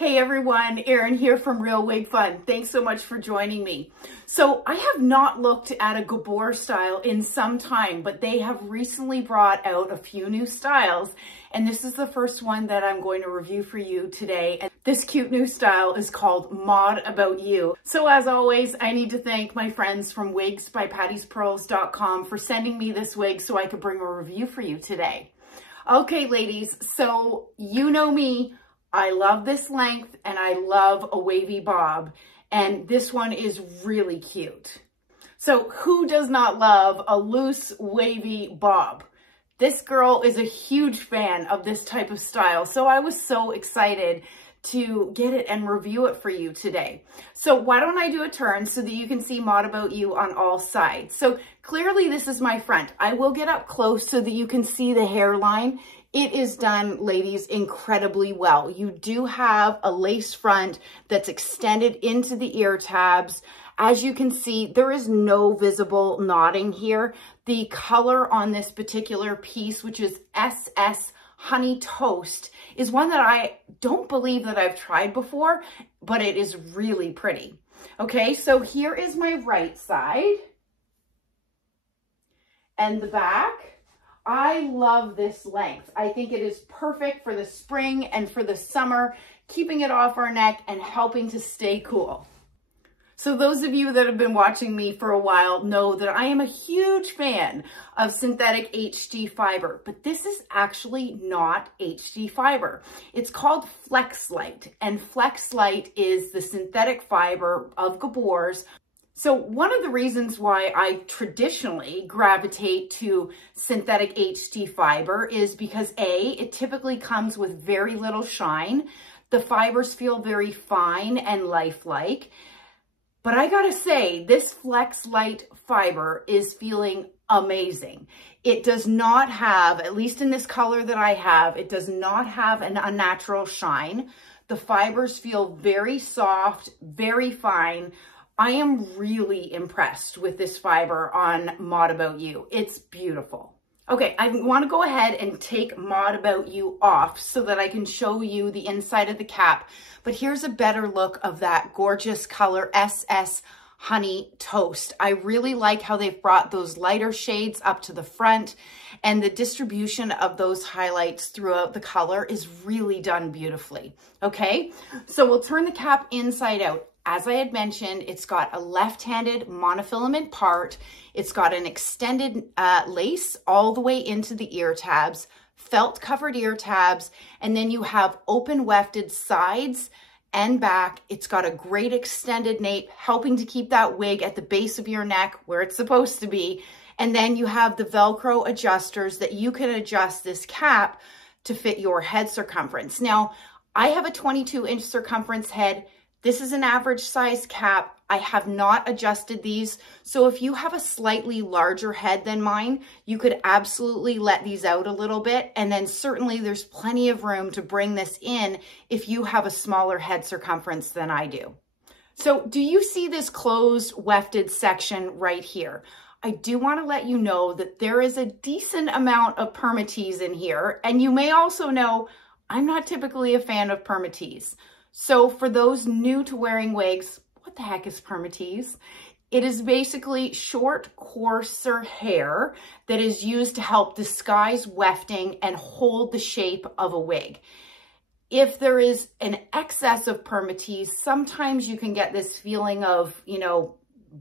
Hey everyone, Erin here from Real Wig Fun. Thanks so much for joining me. So I have not looked at a Gabor style in some time, but they have recently brought out a few new styles, and this is the first one that I'm going to review for you today. And this cute new style is called Mod About You. So as always, I need to thank my friends from wigsbypattispearls.com for sending me this wig so I could bring a review for you today. Okay, ladies, so you know me. I love this length and I love a wavy bob, and this one is really cute. So who does not love a loose wavy bob? This girl is a huge fan of this type of style, so I was so excited to get it and review it for you today. So why don't I do a turn so that you can see Mod About You on all sides. So clearly this is my front. I will get up close so that you can see the hairline. It is done, ladies, incredibly well. You do have a lace front that's extended into the ear tabs. As you can see, there is no visible knotting here. The color on this particular piece, which is SS Honey Toast, is one that I don't believe that I've tried before, but it is really pretty. Okay, so here is my right side and the back. I love this length. I think it is perfect for the spring and for the summer, keeping it off our neck and helping to stay cool. So those of you that have been watching me for a while know that I am a huge fan of synthetic HD fiber, but this is actually not HD fiber. It's called Flex Light, and Flex Light is the synthetic fiber of Gabor's. So one of the reasons why I traditionally gravitate to synthetic HD fiber is because A, it typically comes with very little shine. The fibers feel very fine and lifelike. But I gotta say, this Flex Light fiber is feeling amazing. It does not have, at least in this color that I have, it does not have an unnatural shine. The fibers feel very soft, very fine. I am really impressed with this fiber on Mod About You. It's beautiful. Okay, I want to go ahead and take Mod About You off so that I can show you the inside of the cap. But here's a better look of that gorgeous color SS Honey Toast. I really like how they've brought those lighter shades up to the front, and the distribution of those highlights throughout the color is really done beautifully. Okay, so we'll turn the cap inside out. As I had mentioned, it's got a left-handed monofilament part. It's got an extended lace all the way into the ear tabs, felt covered ear tabs, and then you have open wefted sides and back. It's got a great extended nape, helping to keep that wig at the base of your neck where it's supposed to be. And then you have the Velcro adjusters that you can adjust this cap to fit your head circumference. Now, I have a 22-inch circumference head. This is an average size cap. I have not adjusted these. So if you have a slightly larger head than mine, you could absolutely let these out a little bit. And then certainly there's plenty of room to bring this in if you have a smaller head circumference than I do. So do you see this closed wefted section right here? I do want to let you know that there is a decent amount of permatease in here. And you may also know I'm not typically a fan of permatease. So for those new to wearing wigs, what the heck is permatease? It is basically short, coarser hair that is used to help disguise wefting and hold the shape of a wig. If there is an excess of permatease, sometimes you can get this feeling of,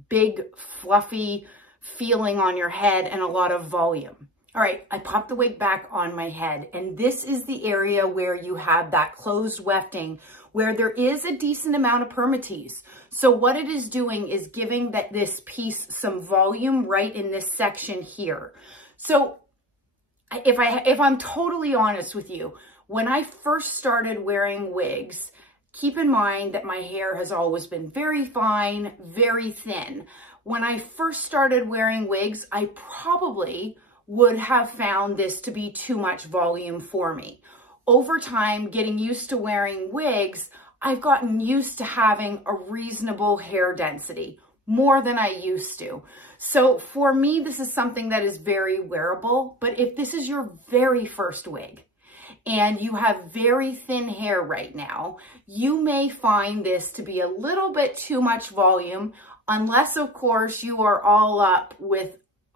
big, fluffy feeling on your head and a lot of volume. All right, I popped the wig back on my head, and this is the area where you have that closed wefting where there is a decent amount of permatease. So what it is doing is giving this piece some volume right in this section here. So if I'm totally honest with you, when I first started wearing wigs, keep in mind that my hair has always been very fine, very thin. When I first started wearing wigs, I probably would have found this to be too much volume for me. Over time, getting used to wearing wigs, I've gotten used to having a reasonable hair density, more than I used to. So for me, this is something that is very wearable, but if this is your very first wig, and you have very thin hair right now, you may find this to be a little bit too much volume, unless of course you are all up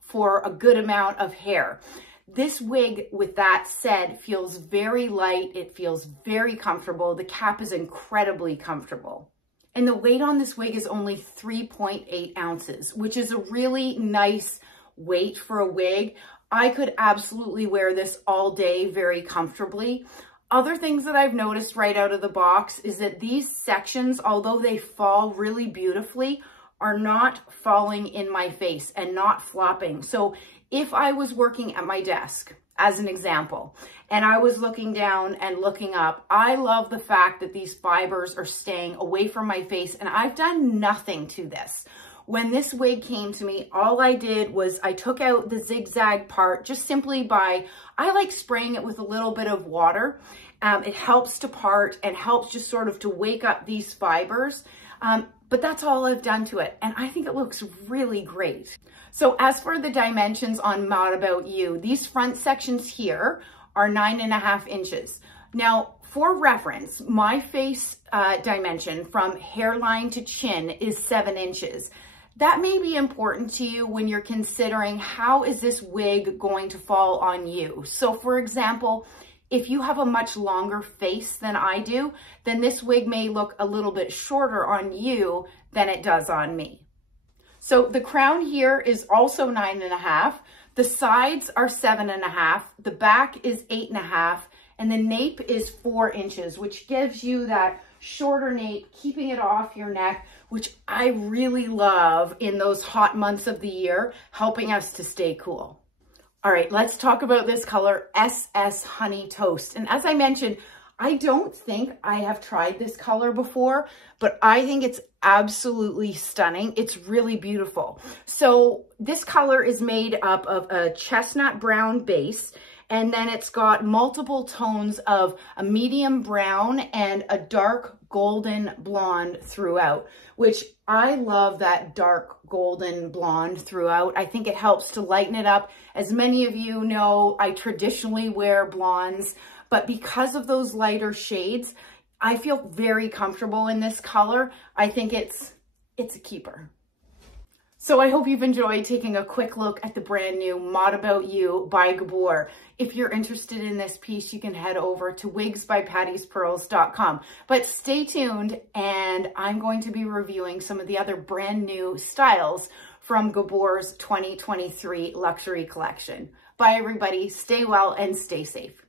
for a good amount of hair. This wig, with that said, feels very light. It feels very comfortable. The cap is incredibly comfortable. And the weight on this wig is only 3.8 ounces, which is a really nice weight for a wig. I could absolutely wear this all day very comfortably. Other things that I've noticed right out of the box is that these sections, although they fall really beautifully, are not falling in my face and not flopping. So if I was working at my desk, as an example, and I was looking down and looking up, I love the fact that these fibers are staying away from my face, and I've done nothing to this. When this wig came to me, all I did was I took out the zigzag part just simply by, I like spraying it with a little bit of water. It helps to part and helps just sort of to wake up these fibers. But that's all I've done to it. And I think it looks really great. So as for the dimensions on Mod About You, these front sections here are 9.5 inches. Now, for reference, my face dimension from hairline to chin is 7 inches. That may be important to you when you're considering how is this wig going to fall on you. So for example, if you have a much longer face than I do, then this wig may look a little bit shorter on you than it does on me. So the crown here is also 9.5. The sides are 7.5. The back is 8.5. And the nape is 4 inches, which gives you that shorter nape, keeping it off your neck, which I really love in those hot months of the year, helping us to stay cool. All right, let's talk about this color, SS Honey Toast. And as I mentioned, I don't think I have tried this color before, but I think it's absolutely stunning. It's really beautiful. So this color is made up of a chestnut brown base, and then it's got multiple tones of a medium brown and a dark golden blonde throughout, which I love that dark golden blonde throughout. I think it helps to lighten it up. As many of you know, I traditionally wear blondes, but because of those lighter shades, I feel very comfortable in this color. I think it's a keeper. So I hope you've enjoyed taking a quick look at the brand new Mod About You by Gabor. If you're interested in this piece, you can head over to wigsbypattispearls.com. But stay tuned, and I'm going to be reviewing some of the other brand new styles from Gabor's 2023 luxury collection. Bye everybody, stay well and stay safe.